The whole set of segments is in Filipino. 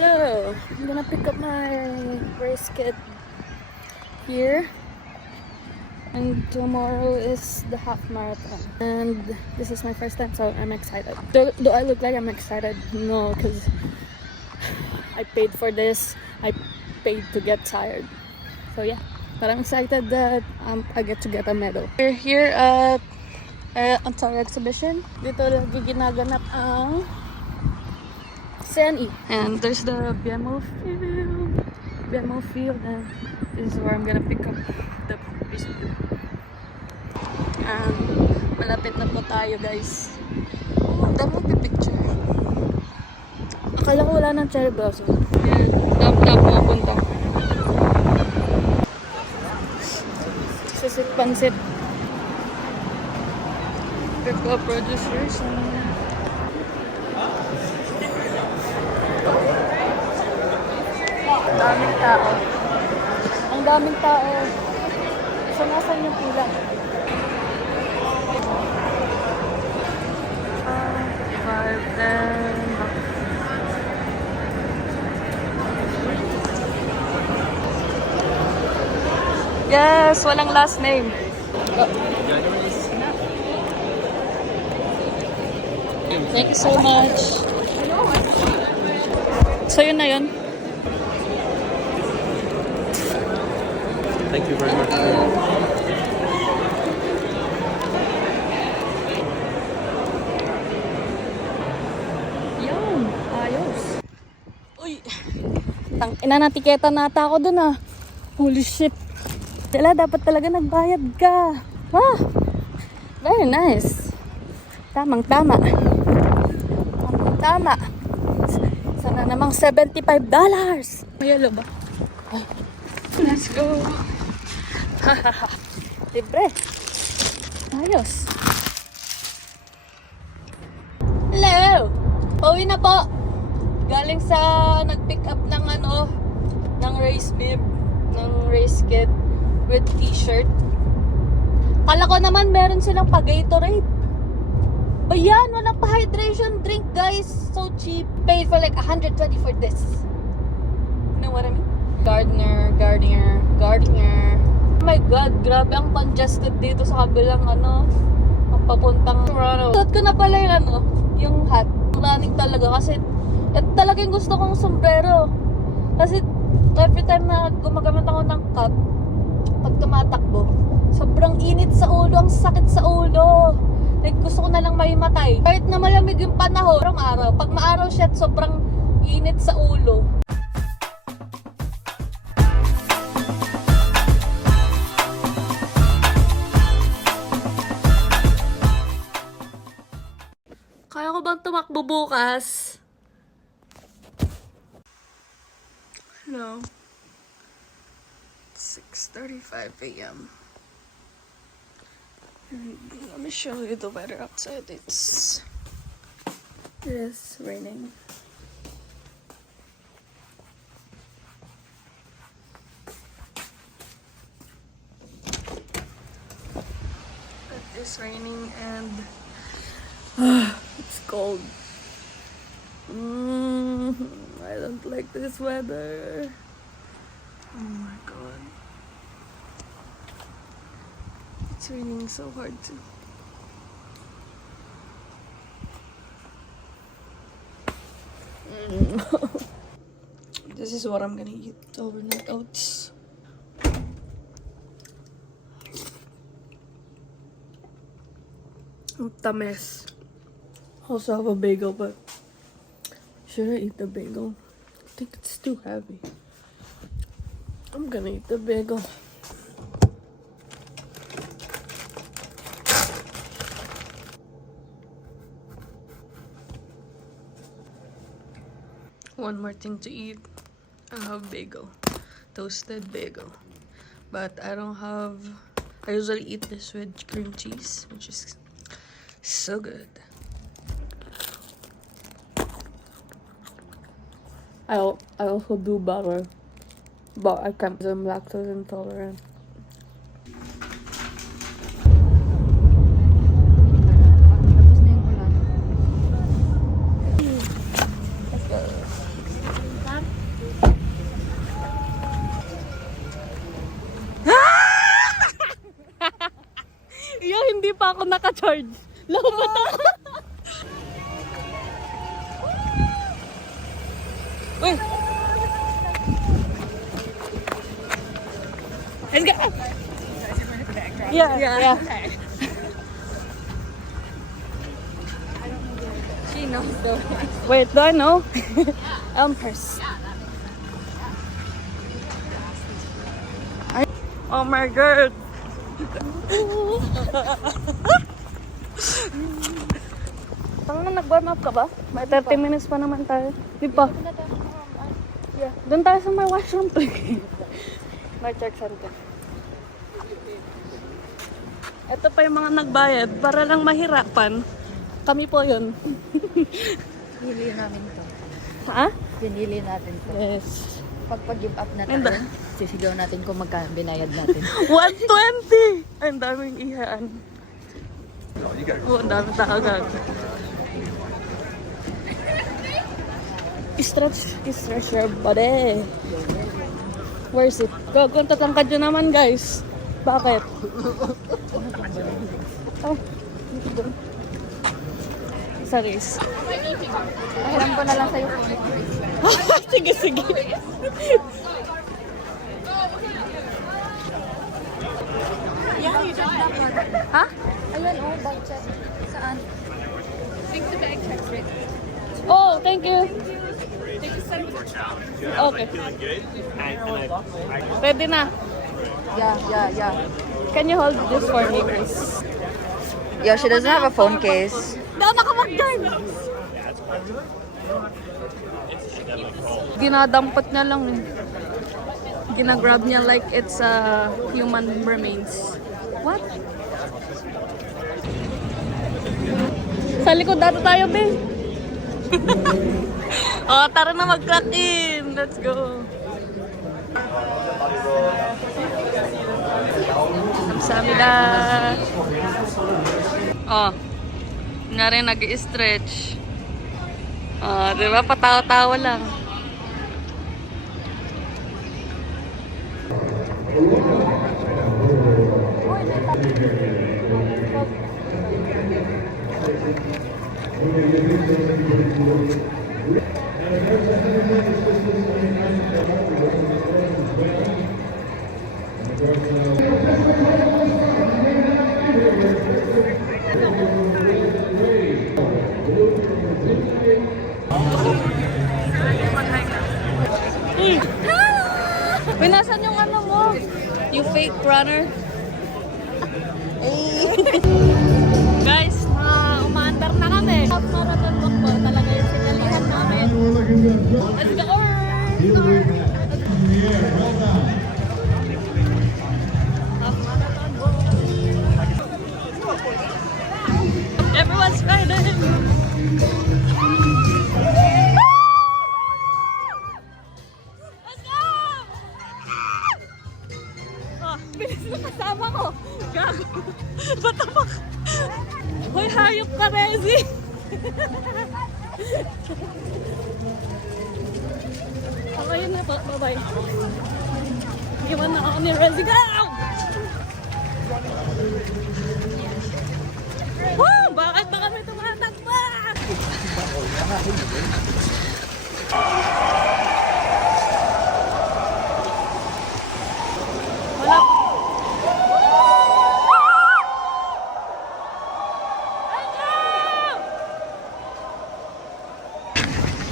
Hello! I'm gonna pick up my race kit here. And tomorrow is the half marathon. And this is my first time, so I'm excited. Do I look like I'm excited? No, because I paid for this. I paid to get tired. So yeah, but I'm excited that I get to get a medal. We're here at Ontario Exhibition. Dito lagi ginaganap ang CNE. And there's the BMO field, and this is where I'm gonna pick up the race field. And malapit na po tayo, guys. Oh, ang dami picture. Akala ko wala ng cherry blossom. Yan, tap-tap pupunta. Sisit pansit. Pick up registration. Ang daming tao. Ang daming tao. So, nasan yung pila? Yes, walang last name. Thank you so much. So yun na yun. Thank you very much. Yun, ayos. Uy, tangina na tiketa nata ako dun ah. Holy shit. Dala, dapat talaga nagbayad ka. Wow, very nice. Tamang-tama. Tamang-tama. Sana namang $75. Mayalo ba? Ay. Let's go. Libre. Ayos. Hello. Pauwi na po. Galing sa nag-pick up ng ng race bib, ng race kit with t-shirt. Kala ko naman meron silang pa-Gatorade. O yan, walang pa-hydration drink, guys. So cheap. Paid for like 120 for this. You know what I mean? Gardner. Oh my God, grabe ang congested dito sa kabilang ang papuntang Toronto. Suot ko na pala yung hat. Running talaga kasi ito talaga yung gusto kong sombrero. Kasi every time na gumagamit ako ng cap, pag tumatakbo, sobrang init sa ulo, ang sakit sa ulo. Like, gusto ko na lang mahimatay. Kahit na malamig yung panahon, araw. Pag maaraw siya, sobrang init sa ulo. Kaya ko bang tumakbo bukas? Hello. 6:35 a.m. Let me show you the weather outside. It is raining. It is raining and it's cold. I don't like this weather. Oh my God. It's raining so hard too. This is what I'm gonna eat. Overnight oats. Tamis. Also have a bagel, but should I eat the bagel? I think it's too heavy. I'm gonna eat the bagel. One more thing to eat. I have bagel. Toasted bagel. But I usually eat this with cream cheese, which is so good. I also do butter, but I can't because I'm lactose intolerant. pa ako naka-charge. Uy! Let's go! Yeah. Okay. She knows the way. Wait, do I know? Elmhurst. Oh my god! Parang nag-warm up ka ba? May 30 minutes pa naman tayo. Di pa? Yeah. Doon tayo sa may washroom to. May check center. Ito pa yung mga nagbayad para lang mahirapan. Kami po yun. Pinili namin to. Ha? Pinili natin to. Yes. Pag-give up na Ganda. tayo, sisigaw natin kung magkano binayad natin. 120! Ay, ang daming ihaan. Oh, ang daming tao gag. Stretch your body. Where is it? Gagawin tatangkad yun naman, guys. Bakit? Oh, dito doon. Sorry. Pahiram ko na lang sa'yo. Sige, sige. Ha? Ayun, oh, bag check. Saan? Oh, thank you. Okay. Ready na. Yeah. Can you hold this for me, please? Yo, she doesn't have a phone case. Hindi ako nakamag-guard. Ginadampot niya lang eh. Ginagrab niya like it's human remains. What? Sa likod dito tayo, Ben. Oh, tara na mag-clock in. Let's go. Kamsahamnida. Oh. Nga rin nag-i-stretch. Oh, di ba? Patawa-tawa lang. Pinasan yung ano mo? You fake runner. Guys, umaandar na kami. Half marathon walk po talaga yung sinalihan namin. Let's go! Half marathon walk. Everyone's riding! Let's go! Oh, bilis na kasama ko. Gago. Batamak. Hoy, hayop ka, Rezi. Okay, yun na po. Bye-bye. Iwan na ako ni Rezi. Go! Woo! Bakit ba kami tumatakbo? Wala.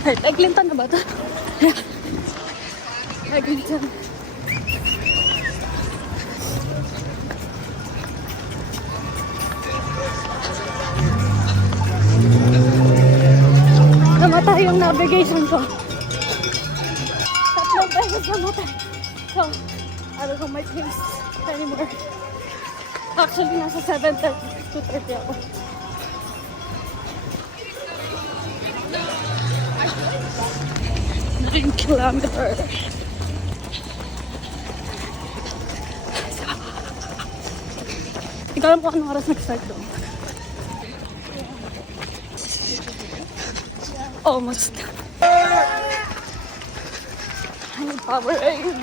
Hey, Eglinton na ba ito? Eglinton. Namatay yung navigation ko. 3 beses namatay. So, I don't know my pace anymore. Actually, nasa 7:30 to 30 ako. Kilometer. Ikaw alam ko anong oras nag-start doon. Almost. I need Powerade.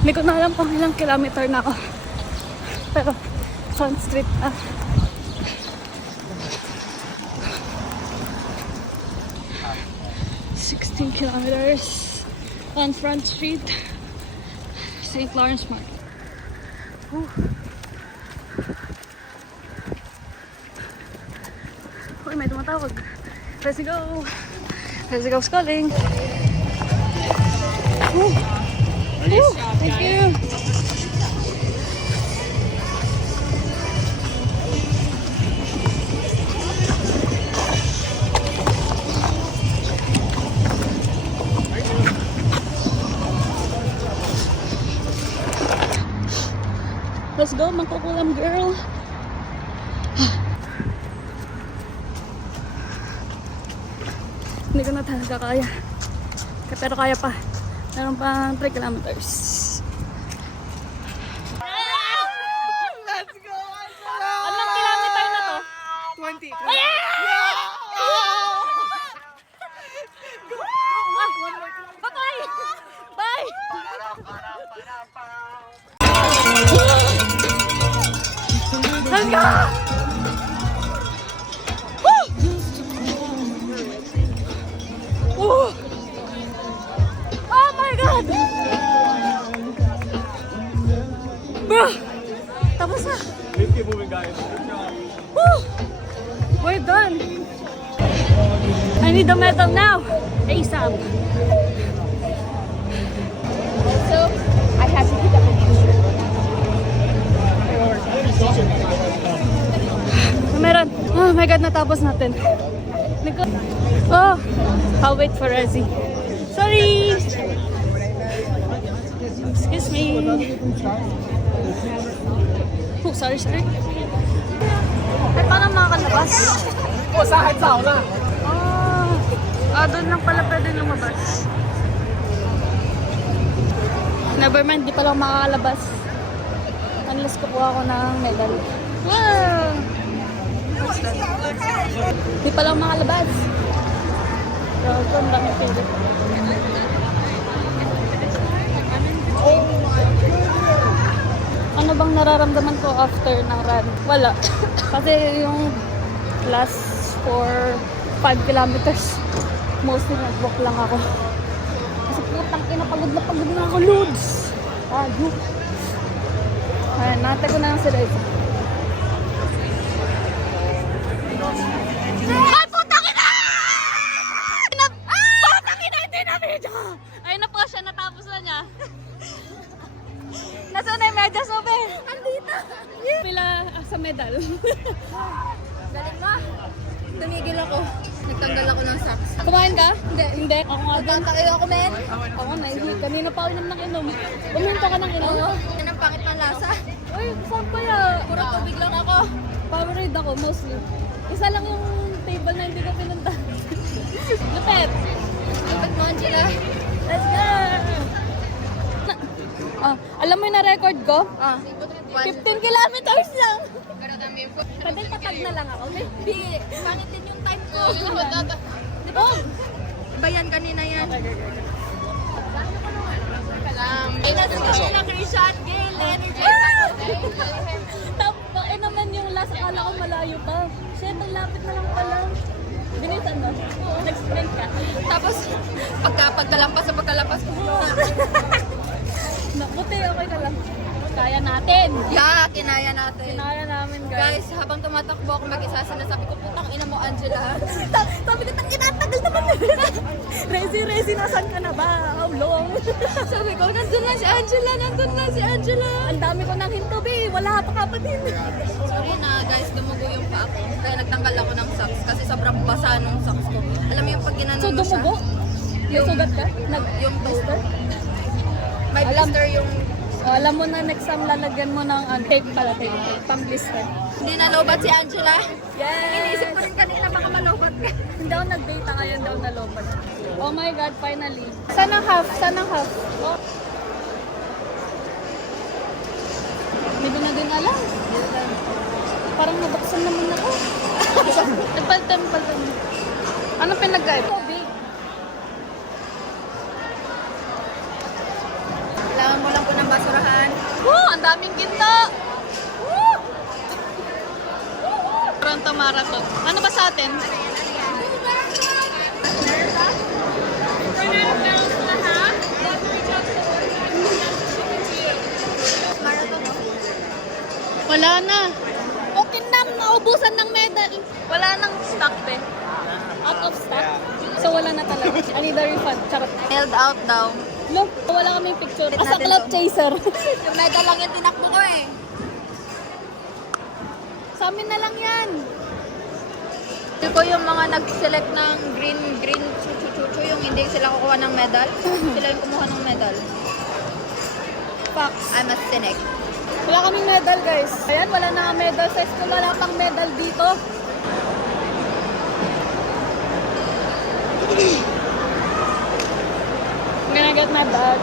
Hindi ko na alam kung ilang kilometer na ako. Pero, Front Street na. Kilometers on Front Street, St. Lawrence Market. Whew. Uy, may tumatawag. Let's go! Let's go calling! Whew. Whew. Thank you! Let's go, mangkukulam girl. Hindi ko na talaga kaya. Pero kaya pa. Meron pang 3 kilometers. Let's go! Anong kilometer na to? 20. Bye! Bye! Let's go! Woo! Woo! Oh my God! Bro! Tapos na! Keep moving, guys. Woo! We're done! I need the medal now! ASAP! So, I have to pick up a picture. Meron. Oh my God, natapos natin. Oh, I'll wait for Rezzy. Sorry! Excuse me. Oh, sorry. Ay, paano makakalabas? Oh, sahit sa na. Doon lang pala pwede lumabas. Never mind, di pa lang makakalabas. Unless kukuha ko ng medal. Wow! Di pa lang makalabas. Pero ang dami pili. Ano bang nararamdaman ko after ng run? Wala. Kasi yung last 5 kilometers, mostly nag-walk lang ako. Kasi putang ina, pagod na ako, Lods! Ayun. Ayan, natay ko na lang sila ito. Ay, putang ina! Putang ina, hindi na medyo! Ayun na po siya, natapos na niya. Nasaan na yung medyas mo, be? Andito! Pila sa medal. Galing mo. Tumigil ako. Nagtanggal ako ng socks. Kumain ka? Hindi. Ako nga doon. Tatakay ako, men. Ako na, kanina pa ako inom ng inom. Uminto ka ng inom? Yan ang pangit ng lasa. Uy, saan pa ya? Puro tubig lang ako. Powerade ako mostly. Isa lang yung table na hindi ko pinunta. Lupet! Lupit mo, Angela. Let's go! Alam mo yung na-record ko? 15 kilometers lang! Pero kami po. Pwede patag na lang ako. Hindi. Pangit din yung time ko. Di ba? Iba yan kanina yan. Inasal kami ng Christian Gale. Energy. Tapos, naman yung last akala ko malayo pa. Shit, ang lapit na lang pala. Binisan mo? Nag-sprint ka? Tapos, pagkalampas ko. Nabuti, okay na lang. Kaya natin. Yeah, kinaya natin. Kaya namin, guys. Guys, habang tumatakbo ako mag-isa, sinasabi ko, putang ina mo, Angela. Sabi ko, tagal naman. Resi, nasan ka na ba? How long? Sabi ko, nandun na si Angela. Ang dami ko nang hinto, be. Wala pa kapatid. Sorry na, guys, dumugo yung paa ko. Kaya nagtanggal ako ng socks kasi sobrang basa nung socks ko. Alam mo yung pag ginanon So, mo siya? dumugo? May sugat ka? Yung Blister? May blister yung... Alam mo na, next time lalagyan mo ng tape pala, tape. Pang-blister. Hindi na lobat si Angela. Yes! Iniisip ko rin kanina baka malobat ka. Hindi ako nag-data ngayon daw na lobat. Oh my God, finally. Saan ang half? Oh. Hindi ko na din alam. Parang nabaksan naman ako. Tempal. Anong pinag-guide? Tubig. Kailangan mo lang po ng daming ginto! Woo! Toronto Marathon. Ano ba sa atin? Wala na. Okay na, naubusan ng medal. Wala nang stock, be. Out of stock. So wala na talaga. I need a refund. Charot. Held out daw. Look, wala kaming picture. Asa natin cloud to. chaser. Yung medal lang yung tinakbo ko eh. Sa amin na lang yan. Feel ko yung mga nag-select ng green chuchu yung hindi sila kukuha ng medal. Sila yung kumuha ng medal. Facts. I'm a cynic. Wala kaming medal, guys. Ayan, wala na medal sa school. Wala pang medal dito. I'm gonna get my bag.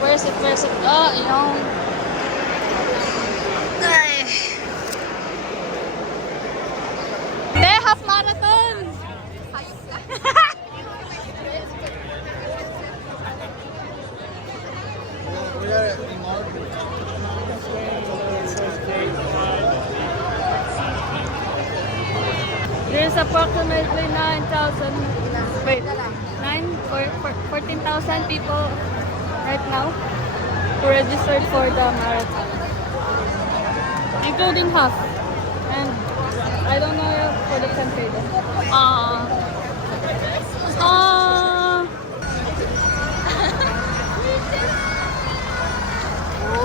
Where's it? Where's it? Oh, yun. Ay. Be, half marathon! There's approximately 9,000, wait, 9 or 14,000 people right now who registered for the marathon, including half. And I don't know for the country though.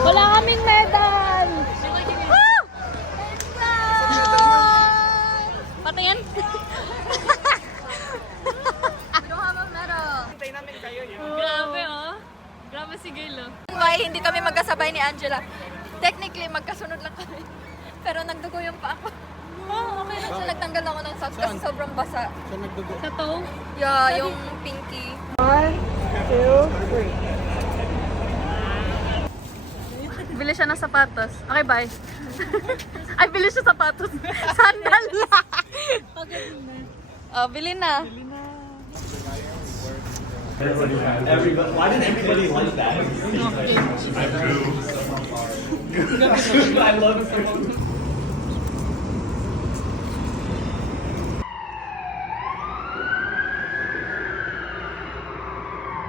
Wala kaming medal! Woo! Patayin? I don't have a medal. Hintayin namin kayo yun. Grabe oh. Grabe si Gail oh. Why hindi kami magkasabay ni Angela? Technically, magkasunod lang kami. Pero nagdugo yung pa ako. Oh, okay. So, nagtanggal ako ng socks kasi sobrang basa. Saan nagdugo? Sa toe. Yeah, yung pinky. 1, 2, 3. Bili siya ng sapatos. Okay, bye. Ay, bili siya sapatos. Sandal na. Oh, bili na. Everybody, why did everybody like that? I love it so much.